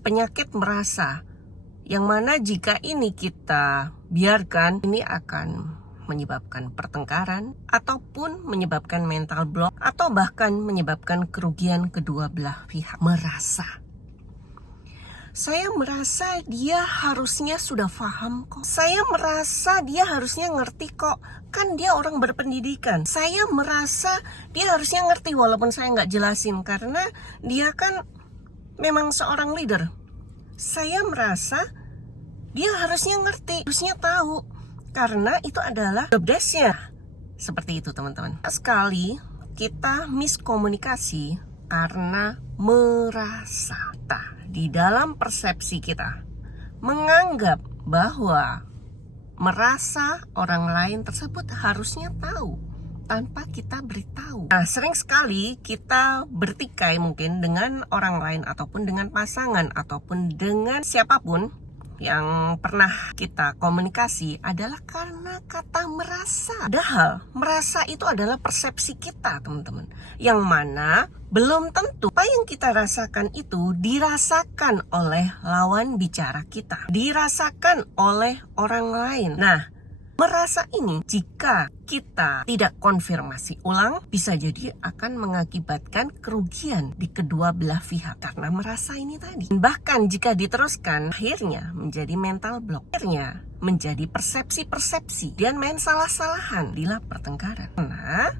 penyakit merasa, yang mana jika ini kita biarkan, ini akan menyebabkan pertengkaran ataupun menyebabkan mental block atau bahkan menyebabkan kerugian kedua belah pihak. Saya merasa dia harusnya sudah paham kok. Saya merasa dia harusnya ngerti kok. Kan dia orang berpendidikan. Saya merasa dia harusnya ngerti walaupun saya nggak jelasin. Karena dia kan memang seorang leader. Saya merasa dia harusnya ngerti, harusnya tahu. Karena itu adalah job desk-nya. Seperti itu teman-teman. Sekali kita miskomunikasi karena merasa. Di dalam persepsi kita menganggap bahwa merasa orang lain tersebut harusnya tahu tanpa kita beritahu. Nah, sering sekali kita bertikai mungkin dengan orang lain ataupun dengan pasangan ataupun dengan siapapun yang pernah kita komunikasi adalah karena kata merasa. Padahal merasa itu adalah persepsi kita teman-teman, yang mana belum tentu apa yang kita rasakan itu dirasakan oleh lawan bicara kita, dirasakan oleh orang lain. Nah, merasa ini jika kita tidak konfirmasi ulang bisa jadi akan mengakibatkan kerugian di kedua belah pihak karena merasa ini tadi. Bahkan jika diteruskan akhirnya menjadi mental block, akhirnya menjadi persepsi-persepsi dan main salah-salahan di pertengkaran karena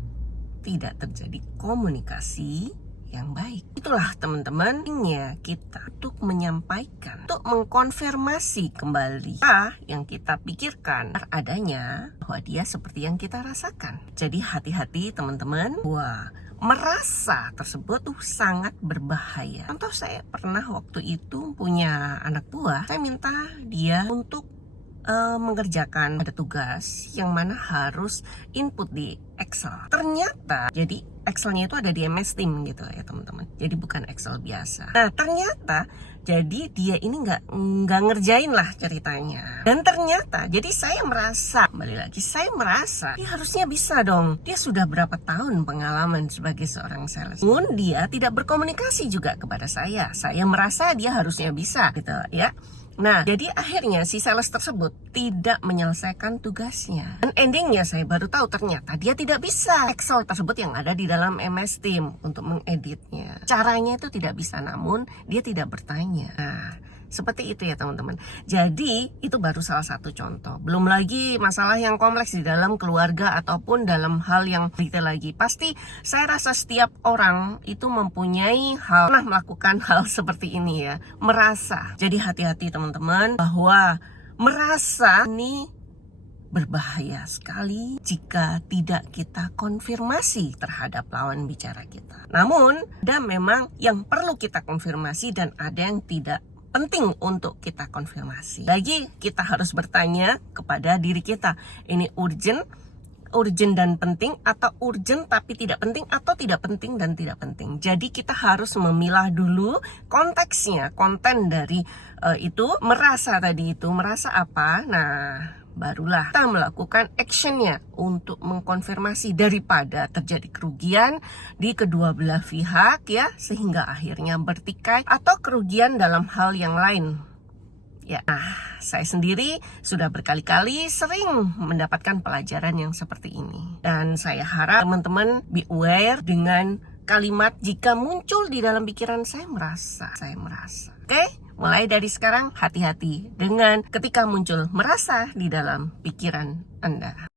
tidak terjadi komunikasi yang baik. Itulah teman-teman kita untuk menyampaikan, untuk mengkonfirmasi kembali yang kita pikirkan adanya bahwa dia seperti yang kita rasakan. Jadi hati-hati teman-teman, wah, merasa tersebut tuh sangat berbahaya. Contoh, saya pernah waktu itu punya anak buah, saya minta dia untuk mengerjakan ada tugas yang mana harus input di Excel. Ternyata jadi Excelnya itu ada di MS Team gitu ya teman-teman. Jadi bukan Excel biasa. Nah ternyata jadi dia ini nggak ngerjain lah ceritanya. Dan ternyata jadi saya merasa, kembali lagi saya merasa dia harusnya bisa dong. Dia sudah berapa tahun pengalaman sebagai seorang sales. Namun dia tidak berkomunikasi juga kepada saya. Saya merasa dia harusnya bisa gitu ya. Nah, jadi akhirnya si sales tersebut tidak menyelesaikan tugasnya. Dan endingnya saya baru tahu ternyata dia tidak bisa Excel tersebut yang ada di dalam MS Team untuk mengeditnya. Caranya itu tidak bisa, namun dia tidak bertanya. Nah, seperti itu ya teman-teman. Jadi itu baru salah satu contoh. Belum lagi masalah yang kompleks di dalam keluarga ataupun dalam hal yang detail lagi. Pasti saya rasa setiap orang itu mempunyai pernah melakukan hal seperti ini ya. Merasa. Jadi hati-hati teman-teman bahwa merasa ini berbahaya sekali jika tidak kita konfirmasi terhadap lawan bicara kita. Namun ada memang yang perlu kita konfirmasi dan ada yang tidak penting untuk kita konfirmasi. Lagi kita harus bertanya kepada diri kita, ini urgent dan penting, atau urgent tapi tidak penting, atau tidak penting dan tidak penting. Jadi kita harus memilah dulu konteksnya, konten dari itu merasa tadi itu merasa apa. Nah barulah kita melakukan actionnya untuk mengkonfirmasi daripada terjadi kerugian di kedua belah pihak ya, sehingga akhirnya bertikai atau kerugian dalam hal yang lain ya. Nah, saya sendiri sudah berkali-kali sering mendapatkan pelajaran yang seperti ini, dan saya harap teman-teman be aware dengan kalimat jika muncul di dalam pikiran saya merasa. Oke? Mulai dari sekarang hati-hati dengan ketika muncul merasa di dalam pikiran Anda.